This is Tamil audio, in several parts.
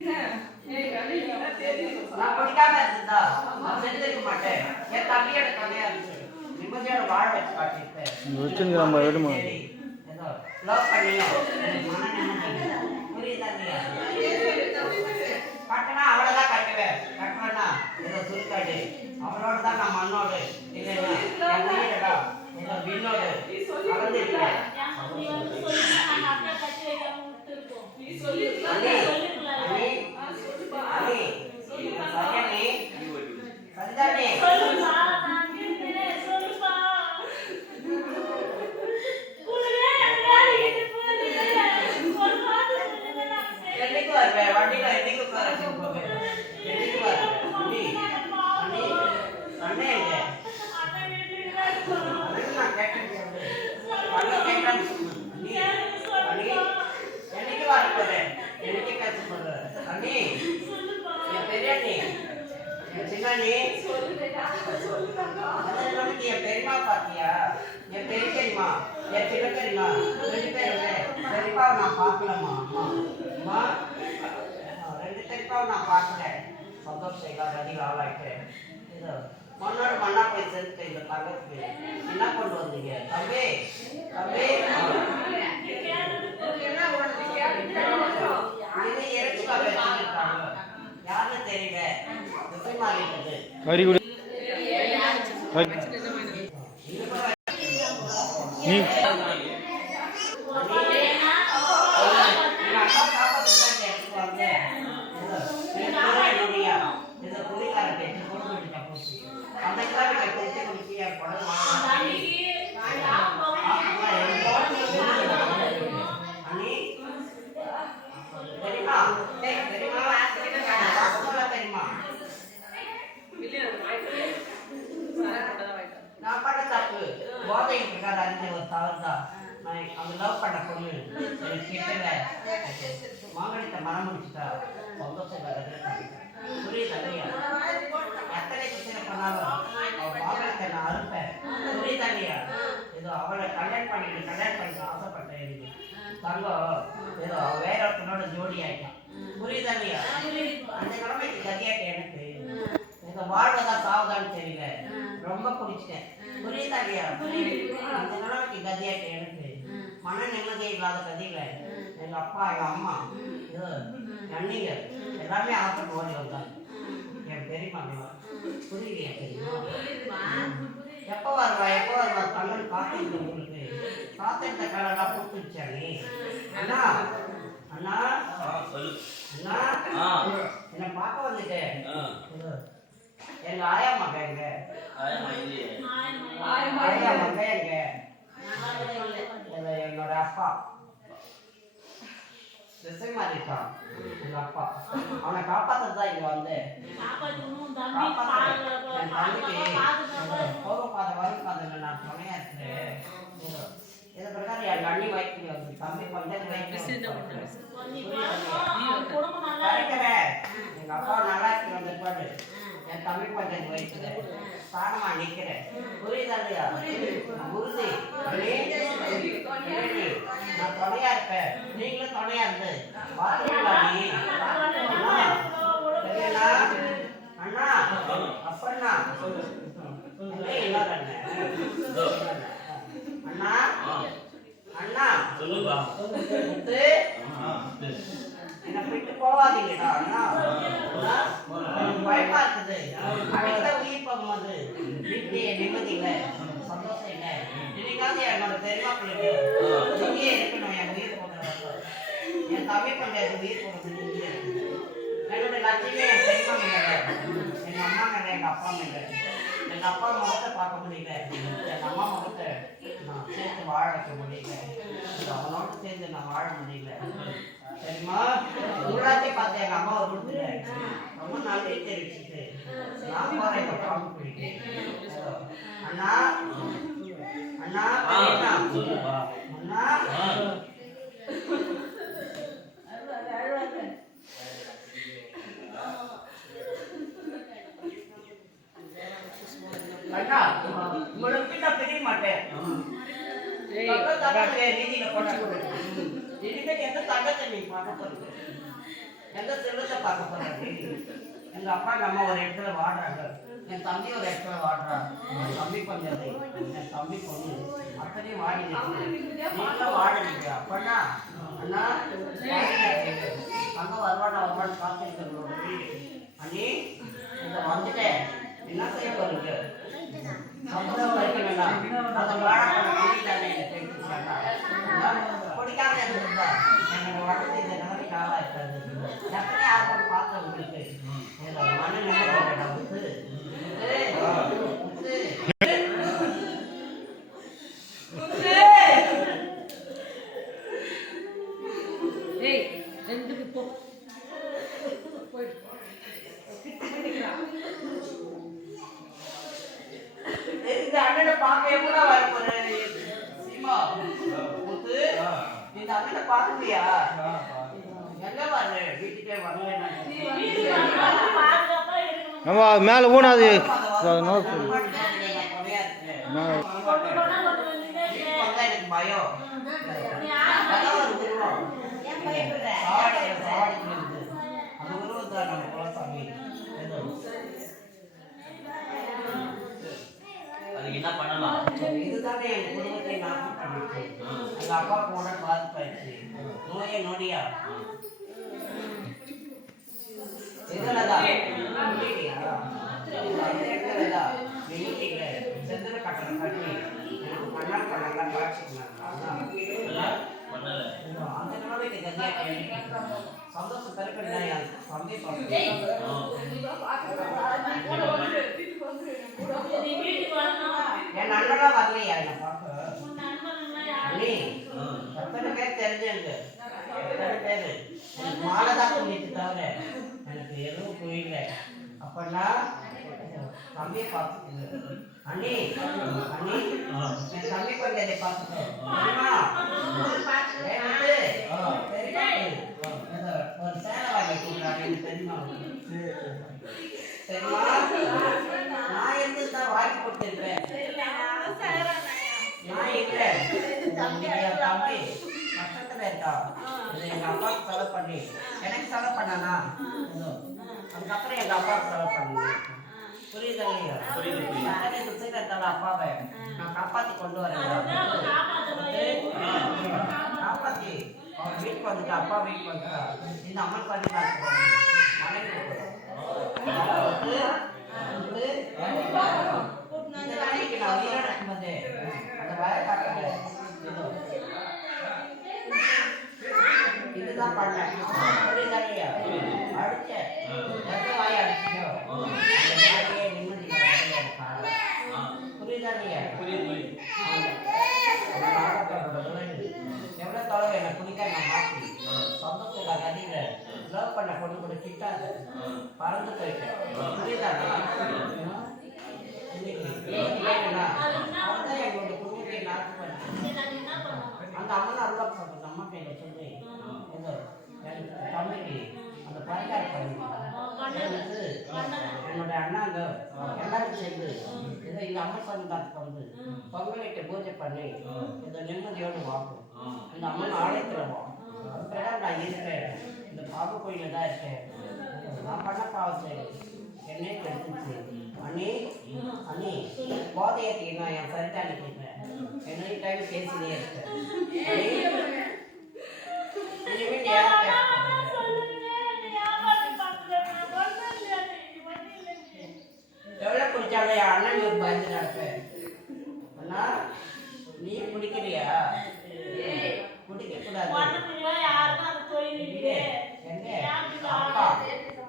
நான் பிடிக்காம இருந்தா நான் செஞ்சிருக்க மாட்டேன். என் தம்பியோட கதையா இருக்கு. நிம்மதியோட வாழ வச்சு காட்டியிருக்கேன். ஏதோ லவ் பண்ணியா மன நிம்மதி புரியுதா இல்லையா? கட்டினா அவளைதான் கட்டுவேன். கட்டுவேன்னா ஏதோ சுருக்காடு அவளோட தான் நான் மண்ணோடு இல்லைன்னா என் உயிரடா ஏதோ விண்ணோடு கலந்துருக்கேன். பெரியமா பாத்தியா? என் பெரியமா என் சின்னக்கரிமா 2 பேரும் பெரியப்பாவை நான் பார்க்கலம்மா. அம்மா 2 பெரியப்பாவை நான் பார்க்கல. சந்தோஷம் அதிக ஆளாயிட்டேன். ஏதோ மண்ணோட மண்ணா போய் சேர்த்து இந்த தங்கத்துக்கு என்ன கொண்டு வந்தீங்க? தம்பி தம்பி இறைச்சிக்காக வச்சுருக்காங்க. யாருன்னு தெரியல. திசை மாறிட்டது. நான் பண்ண தப்பு போதை அறிஞ்ச ஒரு தவறுதான். நான் அவங்க லவ் பண்ண பொண்ணு கிட்ட மாங்கடித்த மனம் முடிச்சுட்டா சந்தோஷம் புரியுது இல்லையா? எத்தனை பிரச்சனை பண்ணாலும் அவள் மாங்கடித்த நான் அறுப்பேன். புரியுது இல்லையா? ஏதோ அவளை கல்யாணம் பண்ணிட்டு ஆசைப்பட்டேன். எனக்கு தங்கம் ஏதோ அவள் வேற ஒருத்தனோட ஜோடி ஆயிட்டான். புரியுது இல்லையா? அந்த நிலைமைக்கு கதியாட்ட எனக்கு ஏதோ வாழ்வதா சாவதான்னு தெரியல. ரொம்ப பிடிச்சிட்டேன். புரியுதா இல்லையா? அந்த நிலைமைக்கு கதியாட்ட எனக்கு மன நிம்மதியே இல்லாத கதியில எங்க அப்பா எங்க அம்மா அண்ணிங்க எல்லாமே ஆசைப்பட்டு ஓடி வந்தாங்க. என் பெரியம்மா புரியலையா? தெரியுமா? எப்போ வருவா தங்கன்னு காத்திருக்க உங்களுக்கு காத்திருந்த காலெல்லாம் பூத்துச்சானே. அண்ணா அண்ணா அண்ணா என்ன பார்க்க வந்துட்டேன். எங்க ஆயா மகன் எங்க? ஆயா மகன் எங்க? என்னோட அப்பா திசை மாறிட்டான். எங்க அப்பா அவனை காப்பாத்துறதுதான் இங்க வந்தேன். என் தம்பிக்கு போகும் பாதை வரும் பாதையில நான் துணையா இருக்கிறேன். இதை பிரகாரம் என் அண்ணி வயிற்று வந்து தம்பி பஞ்சத்து வயிற்று எங்க அப்பா நல்லா இருக்கு வந்திருப்பாரு. என் தமிழ் பஞ்சத்து வயிற்றுல ஸ்தானமா நிக்கிறேன். புரியுதா இல்லையா? உறுதி நான் துணையா இருப்பேன். நீங்களும் துணையா இருந்து பாத்துங்களா? நீ அண்ணா அப்பண்ணா அண்ணா அண்ணா சொல்லுங்க. என்ன விட்டு போவாதீங்கடா அண்ணா. பயமா இருக்குது. அன்னைக்கு உயிர் போகும்போது வீட்லயே நிம்மதி இல்லை, சந்தோஷம் இல்லை. இன்னைக்காவது என்னோட பெரியமா பிள்ளைங்க இங்கேயே இருக்கணும். என் உயிர் போகிறது என் தமிழ் பஞ்சாயத்து உயிர் போகிறது இங்கே இருக்குது. என்னோட லட்சியமே என் பெரியமா இல்லை, எங்க அம்மா இல்லை, எங்க அப்பா இல்லை. எங்க அப்பா முகத்தை பார்க்க முடியல, எங்க அம்மா முகத்தை நான் சேர்த்து வாழ வைக்க முடியல. அவனோட சேர்ந்து நான் வாழ முடியல. சரிம்மா? எல்லாத்தையும் பார்த்து எங்க அம்மாவை கொடுத்துட்டேன். ரொம்ப நன்றி தெரிவிச்சுட்டு நான் போறேன். எங்க பாம்பு பிடிக்கிறேன். அண்ணா அண்ணா அண்ணா அண்ணா உங்களுக்கு நான் தெரிய மாட்டேன். நீதியில போட்டா இனிமேல் எந்த தங்கத்தை நீ பார்க்க போறது, எந்த செல்வத்தை பார்க்க போறாரு. எங்க அப்பா நம்ம ஒரு இடத்துல வாடுறாங்க, என் தம்பி ஒரு இடத்துல வாடுறான். என் தம்பி கொஞ்சம் என் தம்பி பொண்ணு அத்தனையும் வாடி நீங்களும் வாடுறீங்க. அப்பன்னா அண்ணா அங்க வருவான்னு காத்திருக்கிறோட வீடு. அண்ணி இந்த வந்துட்டேன், என்ன செய்ய போறீங்க? சந்தோஷம் வைக்கணும்னா அந்த வாழைப்பழம் குடிக்காம குடிக்காம இருந்திருந்தா எனக்கு வளர்த்து இந்த நிலைமை காலா இருக்காது. எத்தனை யாரும் பார்த்த உங்களுக்கு மண்ணு நினைவு இந்த அண்ணனை பார்க்க கூட வர போறாரு. சீமா முத்து இந்த அண்ணனை பார்க்கலையா? எங்க வர்ற? வீட்டுக்கே வரல. நம்ம மேலே ஊனாது எனக்கு பயம். அந்த உருவம் தான் நம்ம குலசாமி. என்ன பண்ணலாம்? இதுதானே என் குடும்பத்தை நாசம் பண்ணிட்டு எங்க அப்பா கூட பாதிப்பாயிடுச்சு. நோயே நொடியா இதுலதான் செந்தர கட்டணம் கட்டி மண்ணால் பண்ணலாம் அந்த நிலைமைக்கு சந்தோஷம் பெருக்கணும். என் தம்பி என் நண்பனா வரலையா என்ன பார்க்க? அண்ணி எத்தனை பேர் தெரிஞ்சவங்க, எத்தனை பேரு எனக்கு மாலை தான் புரியுது தவிர எனக்கு எதுவும் புரியல. அப்பன்னா தம்பியை பார்த்துக்கோங்க. அண்ணி அண்ணி என் தம்பி கொஞ்சம் இதை பார்த்துக்கோ. ஒரு சேலை வாங்கி கொடுக்குறாங்க, எனக்கு தெரியுமா? சரிமா? நான் இருந்துதான் வாங்கி கொடுத்துருக்கேன். நான் இல்லை, தம்பி கஷ்டத்துல இருக்கா. எங்க அப்பாவுக்கு செலவு பண்ணி எனக்கு செலவு பண்ணனா, அதுக்கப்புறம் எங்க அப்பாவுக்கு செலவு பண்ணி புரியுது இல்லையா? அப்பாவை நான் காப்பாத்தி கொண்டு வரேன். காப்பாத்தி அவன் வீட்டுக்கு வந்துட்டு அப்பா வீட்டுக்கு வந்துட்டா இந்த அம்மன் பண்ணி நான் உயிரை நடக்கும்போது அந்த வய காட்டுங்க. இதுதான் பண்ணேன். புரியுதா இல்லையா? அடிச்சேன், வாய அடிச்சோ நிம்மதி. புரியுதா இல்லையா? எவ்வளவு தொலைவு என்ன குடிக்க நான் மாற்றி சந்தோஷத்துக்காக அதிக லவ் பண்ண பொண்ணு கூட கிட்டாது பறந்து போயிட்டேன். புரியுதா? அவன்தான் எங்களோட குடும்பத்தை நாட்டு பண்ண அந்த அம்மன் அருளா சொல்றது. அம்மா கையில சொல்லி ஏதோ எனக்கு தம்பிக்கு அந்த பழங்கார எனக்கு என்னோட அண்ணாங்க எல்லாரும் சேர்ந்து ஏதோ இந்த அம்மன் சமுதாயத்துக்கு வந்து பொங்கலிட்டு பூஜை பண்ணி இதை நிம்மதியோடு வாங்கும். இந்த அம்மன் ஆலயத்தில் வாங்கும். நான் இருக்கேன், இந்த பாபு கோயில தான் இருக்கேன். நான் பண்ண பாவத்தை என்னை கெடுத்துச்சு. அண்ணி அண்ணி போதையத்துக்கு நான் என் சரிதானி கேட்கிறேன். என்ன டைம் பேசினே இருக்கேன். எவ்வளோ குடிச்சாலும் என் அண்ணன் ஒரு பயந்து நடப்பேன். அண்ணா நீ குடிக்கிறியா? குடிக்க கூடாது. எங்க அப்பா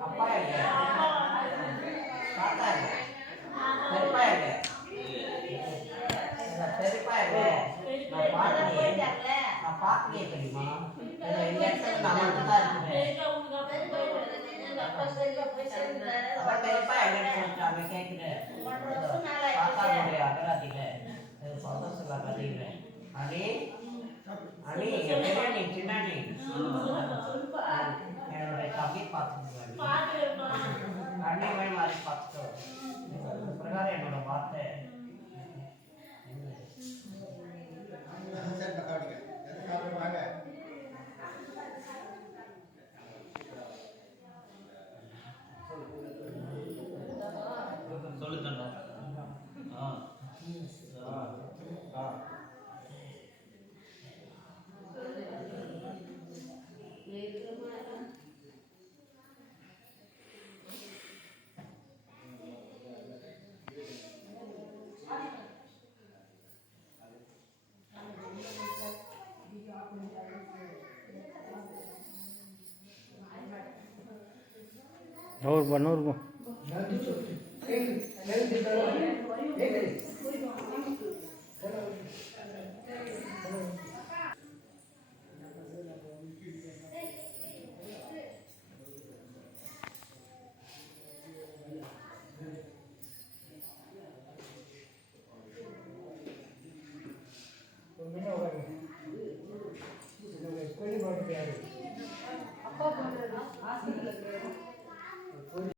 அப்பா எங்க தாத்தா எங்க பெரியப்பா எங்க பெரியப்பா எங்க? நான் பார்க்கலையே தெரியுமா? இந்த இடத்துல நான் மட்டும் தான் இருக்கிறேன். அப்புறம் பெரியப்பா எங்கன்னு சொல்லிட்டாங்க கேட்குறேன். தாத்தாவுடைய அகராதியில சந்தோஷம் கதைகிறேன். அண்ணே அண்ணே என் பெரிய நீ சின்ன நீ என்னுடைய தம்பி பார்த்துக்கோ. அண்ணே மாதிரி மாதிரி பார்த்துக்கோ. பிரகாரம் என்னோட வார்த்தை நூறுபா நூறுபா நன்றி சொல்லு.